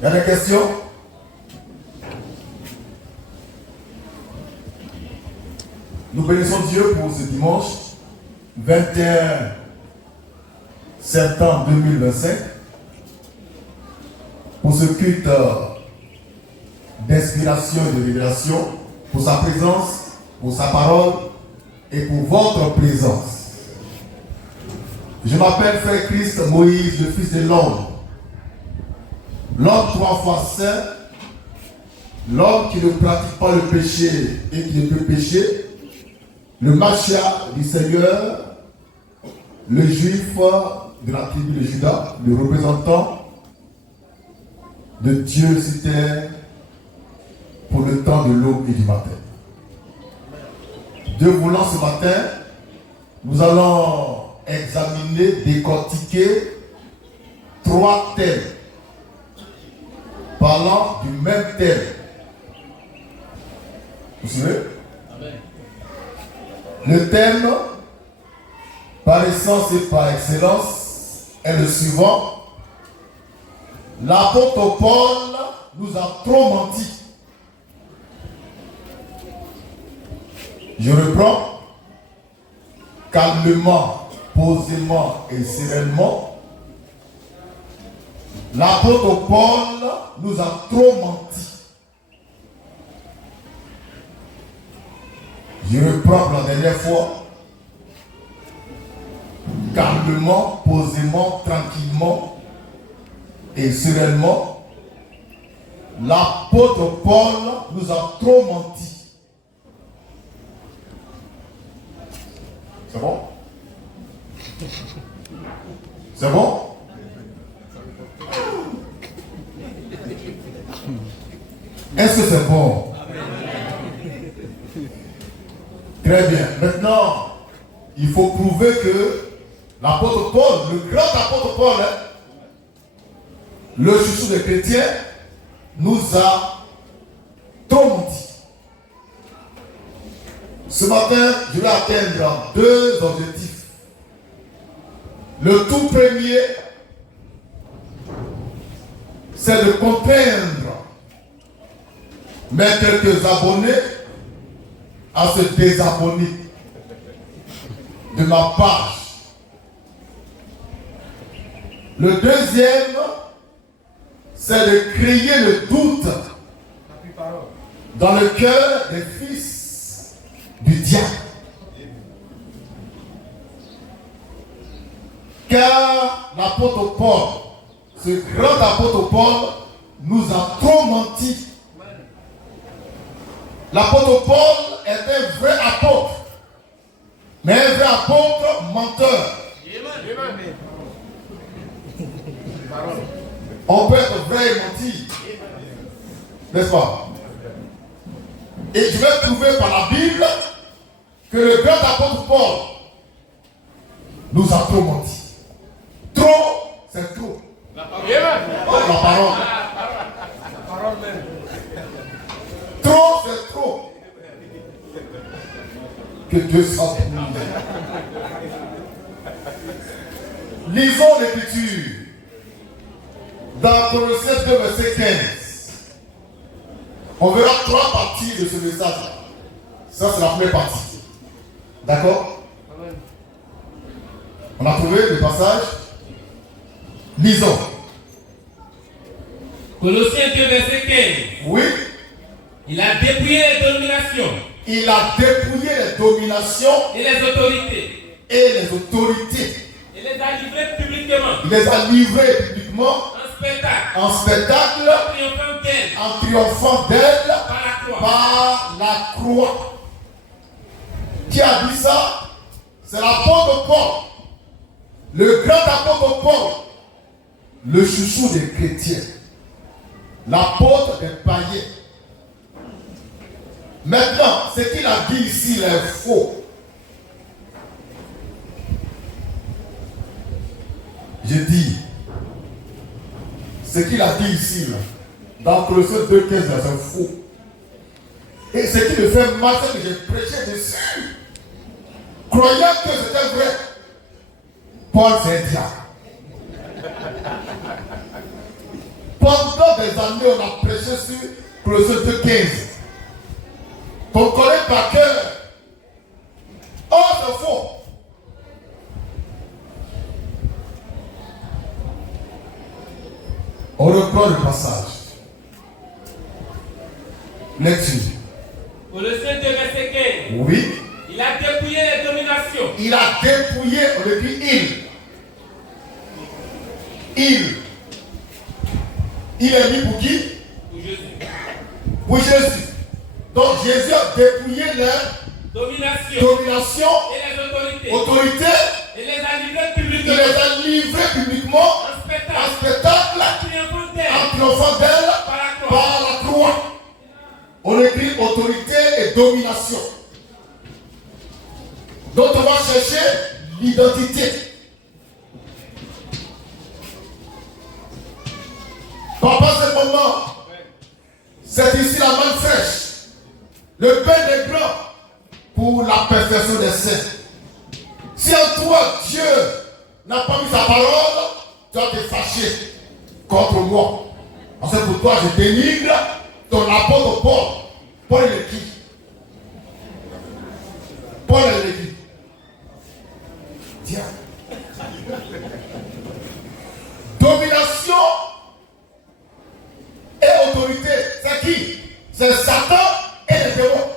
Il y a des questions? Nous bénissons Dieu pour ce dimanche 21 septembre 2025 pour ce culte d'inspiration et de révélation, pour sa présence, pour sa parole et pour votre présence. Je m'appelle Frère Christ Moïse, le fils de l'homme. L'homme 3 fois saint, l'homme qui ne pratique pas le péché et qui ne peut pécher, le Machia du Seigneur, le juif de la tribu de Juda, le représentant de Dieu sur terre pour le temps de l'aube et du matin. Dieu voulant, ce matin, nous allons examiner, décortiquer 3 thèmes parlant du même thème. Vous suivez? Le thème, par essence et par excellence, est le suivant. L'apôtre Paul nous a trop menti. Je reprends. Calmement, posément et sereinement. L'apôtre Paul nous a trop menti. Je reprends pour la dernière fois. Calmement, posément, tranquillement et sereinement. L'apôtre Paul nous a trop menti. C'est bon? C'est bon? Est-ce que c'est bon? Très bien. Maintenant, il faut prouver que l'apôtre Paul, le grand apôtre Paul, le chouchou des chrétiens, nous a trop menti. Ce matin, je vais atteindre 2 objectifs. Le tout premier, c'est de contraindre mes quelques abonnés à se désabonner de ma page. Le deuxième, c'est de créer le doute dans le cœur des fils du diable. Car l'apôtre Paul, ce grand apôtre Paul, nous a trop menti. L'apôtre Paul est un vrai apôtre, mais un vrai apôtre menteur. On peut être vrai et mentir, n'est-ce pas? Et je vais trouver par la Bible que le grand apôtre Paul nous a trop menti. Trop, c'est trop. La parole. Trop, c'est trop. Que Dieu soit béni. Lisons l'Écriture. Dans Colossiens 2, verset 15. On verra 3 parties de ce message. Ça, c'est la première partie. D'accord? On a trouvé le passage. Lisons. Colossiens 2, verset 15. Oui. Il a dépouillé les dominations. Il a dépouillé les dominations Et les autorités. et les autorités. Il les a livrées publiquement. Il les a livrés publiquement En spectacle. en triomphant d'elle Par la croix. par la croix. Qui a dit ça? C'est l'apôtre Paul. Le grand apôtre Paul. Le chouchou des chrétiens. L'apôtre des païens. Maintenant, ce qu'il a dit ici, il est faux. Je dis, ce qu'il a dit ici, là, dans Colossiens 2,15, c'est faux. Et ce qui me fait mal, c'est que j'ai prêché dessus. Croyant que c'était vrai. Paul, c'est un diable. Pendant des années, on a prêché sur Colossiens 2:15. Qu'on connaît par cœur. Oh, c'est faux. On reprend le passage. Lecture. Colossiens 2, verset 15. Oui. Il a dépouillé les dominations. Il a dépouillé, on le dit il est mis pour qui? Pour Jésus. Pour Jésus. Donc Jésus a dépouillé les Domination. et les autorités. Et Et les a livrés il publiquement. les a livrés publiquement En spectacle. en spectacle Triomphant d'elle. en triomphant d'elle Par la croix. par la croix. On écrit autorité et domination. Donc on va chercher l'identité. Papa, ce moment, c'est ici la main fraîche, le pain des grands pour la perfection des saints. Si en toi, Dieu n'a pas mis sa parole, tu vas te fâcher contre moi. Parce que pour toi, je dénigre ton apôtre Paul. Paul est qui? Paul est qui? Tiens. Domination et autorité, c'est qui? C'est Satan et les démons.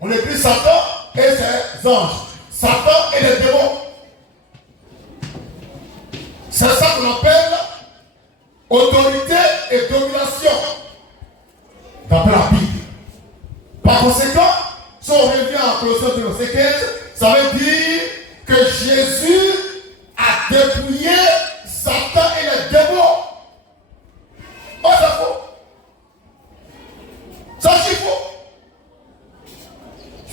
On écrit Satan et ses anges. Satan et les démons. C'est ça qu'on appelle autorité et domination. D'après la Bible. Par conséquent, si on revient à Colossiens 2, verset 15, ça veut dire que Jésus a dépouillé Satan et les démons. Oh, c'est faux. Ça, c'est faux.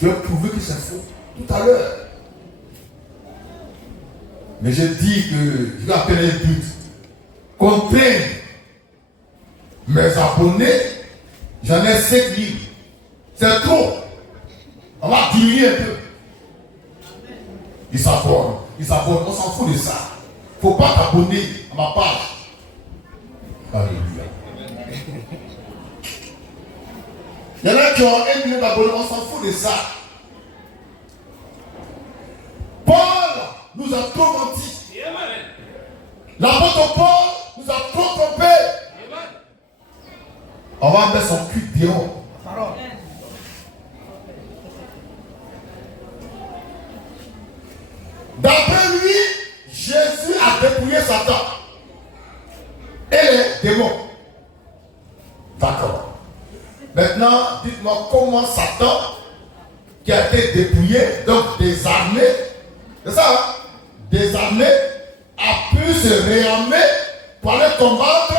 Je vais prouver que c'est faux tout à l'heure. Mais je dis que je vais appeler un but. Contraindre mes abonnés, j'en ai 5 livres. C'est trop. On va diminuer un peu. Ils s'abonnent. On s'en fout de ça. Il ne faut pas t'abonner à ma page. Alléluia. Il y en a qui ont 1 million d'abonnés, on s'en fout de ça. Paul nous a trop menti. L'apôtre Paul nous a trop trompé. On va mettre son cul dehors. D'après lui, Jésus a dépouillé Satan et les démons. D'accord. Maintenant, dites-moi comment Satan, qui a été dépouillé, donc désarmé, c'est ça, hein? Désarmé, a pu se réarmer pour aller combattre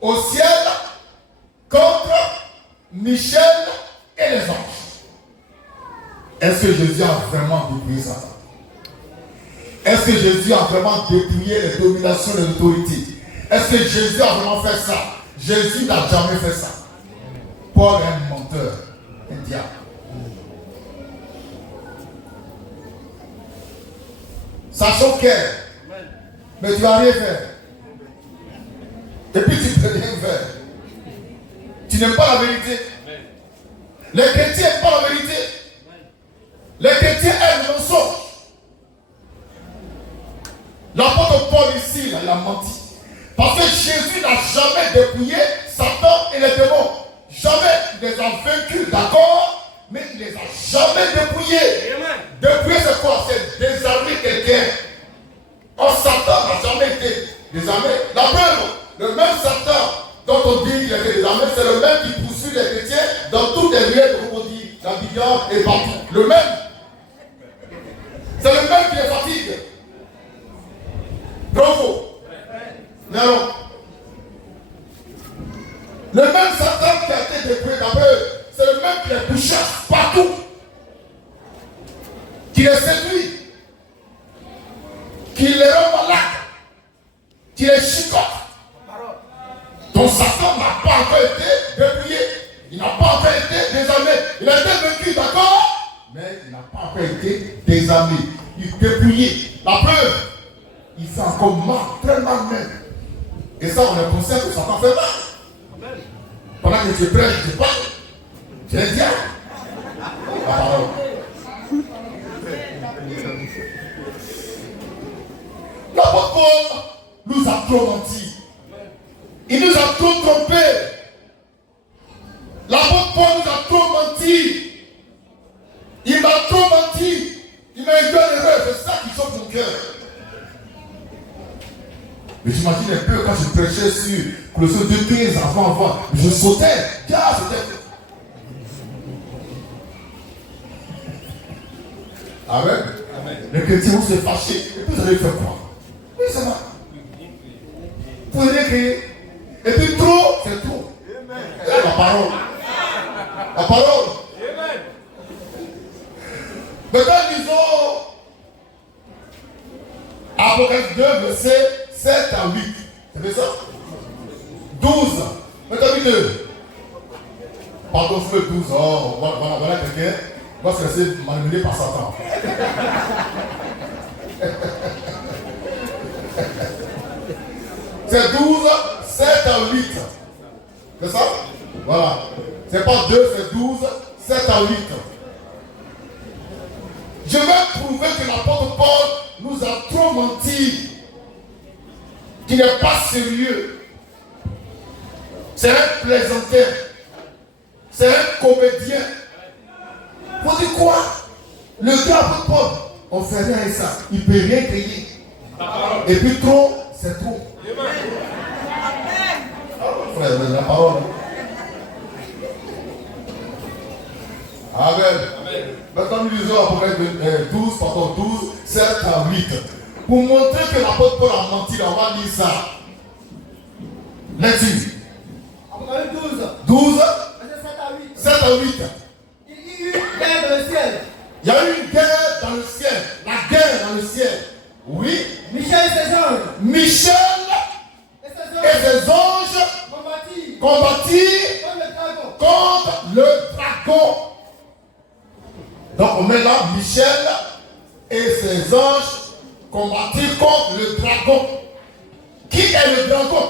au ciel contre Michel et les anges. Est-ce que Jésus a vraiment dépouillé Satan? Est-ce que Jésus a vraiment dépouillé les dominations et les autorités? Est-ce que Jésus a vraiment fait ça? Jésus n'a jamais fait ça. Paul est un menteur, un diable. Ça choque, mais tu vas rien faire. Et puis tu peux rien faire. Tu n'aimes pas la vérité. Les chrétiens n'aiment pas la vérité. Les chrétiens aiment le mensonge. L'apôtre Paul ici, il a menti. Parce que Jésus n'a jamais dépouillé Satan et les démons. Jamais. Il les a vaincus, d'accord? Mais il ne les a jamais dépouillés. Dépouiller, c'est quoi? C'est désarmer quelqu'un. Or, Satan n'a jamais été désarmé. La preuve, le même Satan dont on dit qu'il a été désarmé, c'est le même qui poursuit les chrétiens dans toutes les ruelles, comme on dit, l'Abidjan et partout. Le même. C'est le même qui les fatigue. Bravo. Non. Le même Satan qui a été dépouillé d'abord, c'est le même qui les pourchasse partout. Qui les séduit. Qui les rend malades. Qui les chicote. Donc Satan n'a pas encore été dépouillé. Il n'a pas encore été désarmé. Il a été vaincu, d'accord? Mais il n'a pas encore été désarmé. Il est dépouillé. La preuve, il fait encore mal, très mal même. Et ça, on est conscient que Satan fait mal. Pendant que tu prêches, tu parles. Tu es un diable. La parole. L'apôtre Paul nous a trop menti. Il nous a trop trompés. L'apôtre Paul nous a trop menti. Il m'a trop menti. Il m'a induit en erreur. C'est ça qui sauve mon cœur. Mais j'imagine un peu quand je prêchais sur Colossiens 2:15 avant. Je sautais. Car c'était. Amen. Les chrétiens vont se fâcher. Et puis vous allez faire quoi? Oui, ça va. Vous allez crier. Et puis trop, c'est trop. La parole. La parole. Maintenant, disons Apocalypse 2, verset 7 à 8. C'est ça? 12. Maintenant, 2. Pardon, je fais 12. Oh, voilà quelqu'un. On va se laisser manipuler par Satan. C'est 12, 7 à 8. C'est ça? Voilà. C'est pas 2, c'est 12, 7 à 8. Je vais prouver que l'apôtre Paul nous a trop menti. Qu'il n'est pas sérieux. C'est un plaisantin. C'est un comédien. Vous dites quoi? Le gars apôtre Paul, on fait rien avec ça. Il ne peut rien créer. Et puis trop, c'est trop. Frère, la parole. Amen. Maintenant, nous lisons Apocalypse 12, 7 à 8. Pour montrer que l'apôtre Paul a menti, on va lire ça. Lecture. Apocalypse 12, 7 à 8. 7 à 8. Il y eut une guerre dans le ciel. Il y a eu une guerre dans le ciel. La guerre dans le ciel. Oui. Michel et ses anges. Michel et ses anges combattirent contre le dragon. Donc on met là Michel et ses anges combattirent contre le dragon. Qui est le dragon?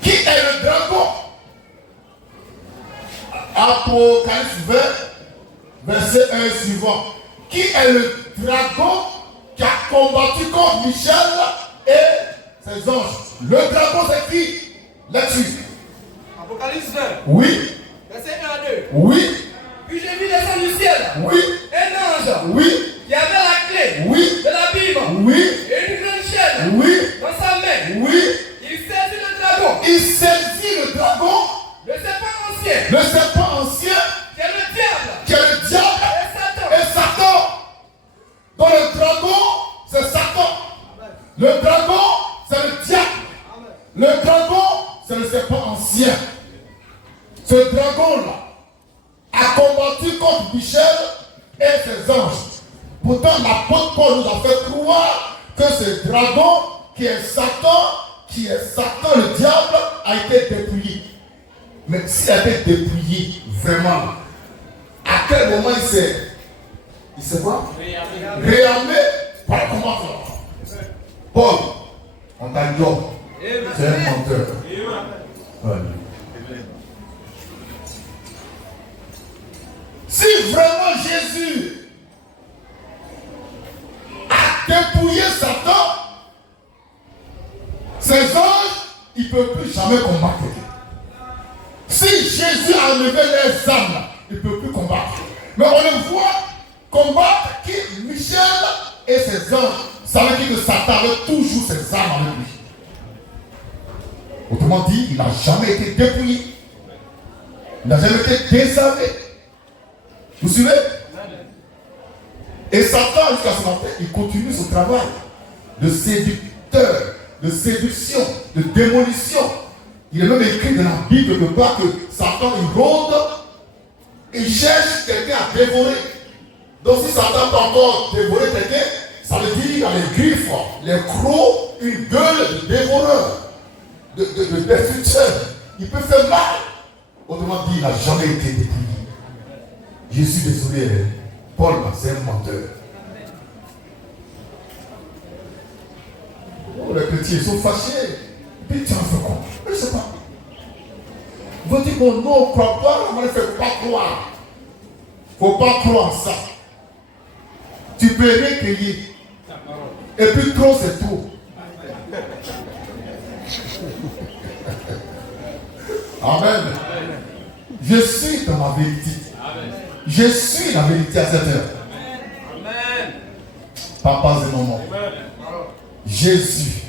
Qui est le dragon? Apocalypse 20, verset 1 suivant. Qui est le dragon qui a combattu contre Michel et ses anges? Le dragon c'est qui? Là-dessus. Apocalypse 20. Oui. Verset 1 à 2. Oui. Puis j'ai vu descendre du ciel. Oui. Un ange. Oui. Qui avait la clé. Oui. De l'abîme. Oui. Et une grande chaîne. Oui. Dans sa main. Oui. Il saisit le dragon. Il saisit le dragon. Le serpent ancien. Le serpent ancien. Qui est le diable. Qui est le diable. Et Satan. Et Satan. Donc le dragon, c'est Satan. Le dragon, c'est le diable. Le dragon, c'est le serpent ancien. Ce dragon-là a combattu contre Michel et ses anges. Pourtant, l'apôtre Paul nous a fait croire que ce dragon, qui est Satan, le diable, a été dépouillé. Mais s'il a été dépouillé, vraiment, à quel moment il s'est quoi? Réarmé par comment faire? Paul, on t'a dit, c'est un menteur. Si vraiment Jésus a dépouillé Satan, ses anges, ils ne peuvent plus jamais combattre. Si Jésus a enlevé les âmes, ils ne peuvent plus combattre. Mais on le voit combattre qui? Michel et ses anges. Ça veut dire que Satan avait toujours ses âmes avec lui. Autrement dit, il n'a jamais été dépouillé. Il n'a jamais été désarmé. Vous suivez? Et Satan, jusqu'à ce matin, il continue son travail de séducteur, de séduction, de démolition. Il est même écrit dans la Bible quelque part que Satan, il rôde, il cherche quelqu'un à dévorer. Donc si Satan peut encore dévorer quelqu'un, ça veut dire qu'il a les griffes, les crocs, une gueule de dévoreur, de destructeur. Il peut faire mal. Autrement dit, il n'a jamais été dépouillé. Je suis désolé, Paul, c'est un menteur. Oh, les chrétiens sont fâchés. Puis tu en fais quoi? Je ne sais pas. Vous dites, bon, nous, on ne croit pas, il ne faut pas croire. Il ne faut pas croire ça. Tu peux rien cueillir. Et puis trop, c'est trop. Amen. Je suis dans la vérité. Je suis la vérité à cette heure. Amen. Papa et maman. Jésus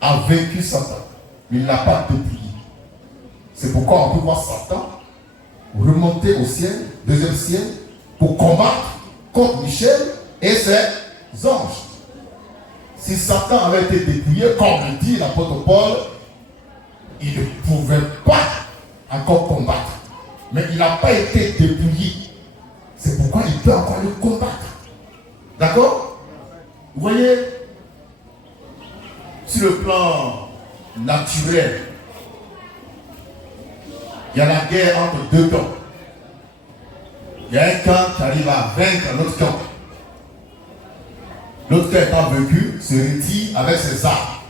a vaincu Satan. Mais il n'a pas dépouillé. C'est pourquoi on peut voir Satan remonter au ciel, deuxième ciel, pour combattre contre Michel et ses anges. Si Satan avait été dépouillé, comme le dit l'apôtre Paul, il ne pouvait pas encore combattre. Mais il n'a pas été dépouillé. C'est pourquoi il peut encore le combattre. D'accord? Vous voyez, sur le plan naturel, il y a la guerre entre deux camps. Il y a un camp qui arrive à vaincre l'autre camp. L'autre camp étant vaincu, se retire avec ses armes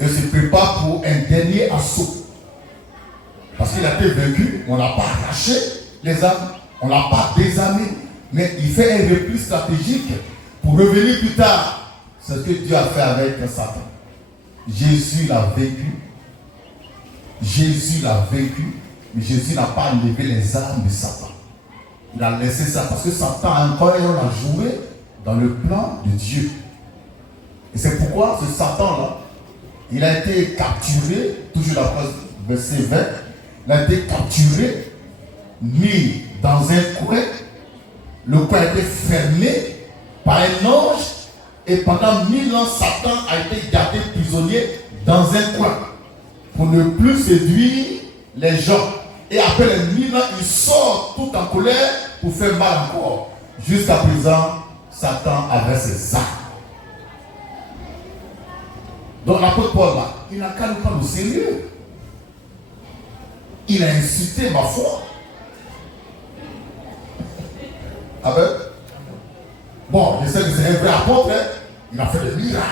et se prépare pour un dernier assaut. Parce qu'il a été vaincu, on n'a pas arraché les armes, on n'a pas désarmé, mais il fait un repli stratégique pour revenir plus tard. C'est ce que Dieu a fait avec Satan. Jésus l'a vaincu. Jésus l'a vaincu, mais Jésus n'a pas enlevé les armes de Satan. Il a laissé ça parce que Satan a encore un rôle à jouer dans le plan de Dieu. Et c'est pourquoi ce Satan-là, il a été capturé, toujours la phrase verset 20, il a été capturé, mis dans un coin, le coin a été fermé par un ange, et pendant 1000 ans, Satan a été gardé prisonnier dans un coin pour ne plus séduire les gens. Et après les 1000 ans, il sort tout en colère pour faire mal encore. Jusqu'à présent, Satan avait ses armes. Donc l'apôtre Paul, là, il n'a qu'à nous prendre au sérieux. Il a insulté ma foi. Amen. Bon, je sais que c'est un vrai apôtre, hein. Il a fait des miracles.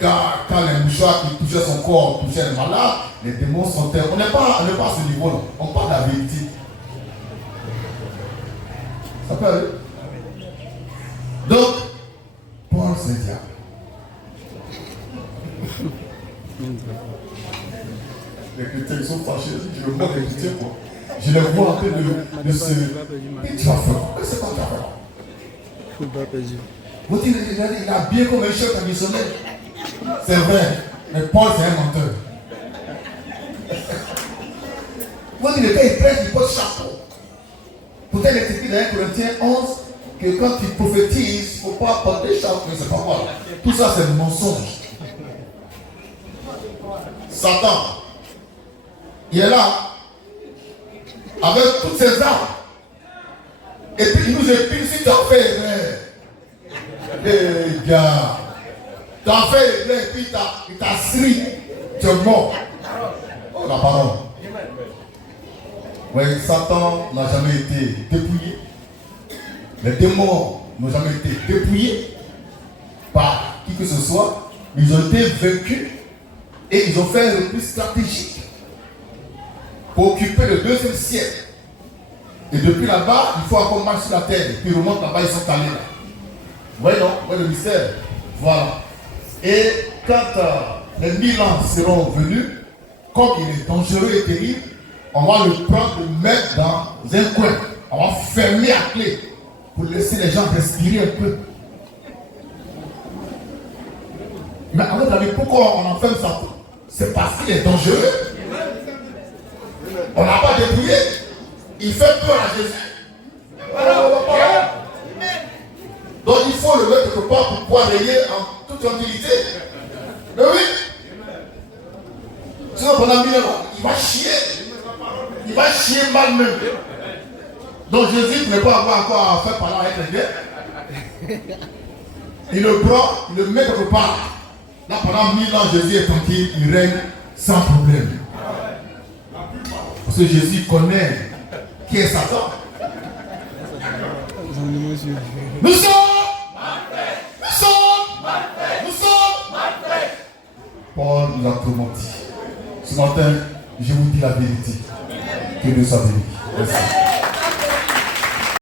Quand les mouchoirs qui touchaient son corps touchaient les malades, les démons sont terres. On n'est pas à ce niveau-là. On parle de la vérité. Ça peut aller. Donc, Paul, c'est le diable. Les chrétiens, ils sont fâchés. Je le vois les chrétiens, quoi. Je les vois en train de se... Et tu vas faire quoi? C'est pas grave. Vous dites, il a bien comme un chef traditionnel. C'est vrai, mais Paul c'est un menteur. Vous dites, le gars il prêche, il porte chapeau. Peut-être il est écrit dans 1 Corinthiens 11 que quand il prophétise, il ne faut pas porter chapeau. Mais c'est pas moi. Tout ça c'est un mensonge. Satan, il est là, avec toutes ses armes. Et puis il nous épile si tu en fais erreur. Les gars, tu as fait erreur et puis il t'a sri. Tu es mort. Oh la parole. Oui, Satan n'a jamais été dépouillé. Les démons n'ont jamais été dépouillés par qui que ce soit. Ils ont été vaincus et ils ont fait un repli stratégique pour occuper le deuxième ciel. Et depuis là-bas, il faut encore marcher sur la terre. Et puis ils remontent là-bas, ils sont allés là. Vous voyez, non? Vous voyez le mystère? Voilà. Et quand les 1000 ans seront venus, comme il est dangereux et terrible, on va le prendre, le mettre dans un coin. On va fermer à clé pour laisser les gens respirer un peu. Mais à votre avis, pourquoi on enferme ça? C'est parce qu'il est dangereux. On n'a pas dépouillé. Il fait peur à Jésus. Donc il faut le mettre quelque part pour pouvoir régner en toute tranquillité. Mais oui. Sinon pendant 1000 ans, il va chier. Il va chier mal même. Donc Jésus ne peut pas avoir encore à faire parler avec les gars. Il le prend, il le met quelque part. Là pendant 1000 ans, Jésus est tranquille, il règne sans problème. Parce que Jésus connaît qui est Satan. Nous sommes Paul nous a tout menti. Ce matin, Je vous dis la vérité. Que Dieu soit béni. Merci.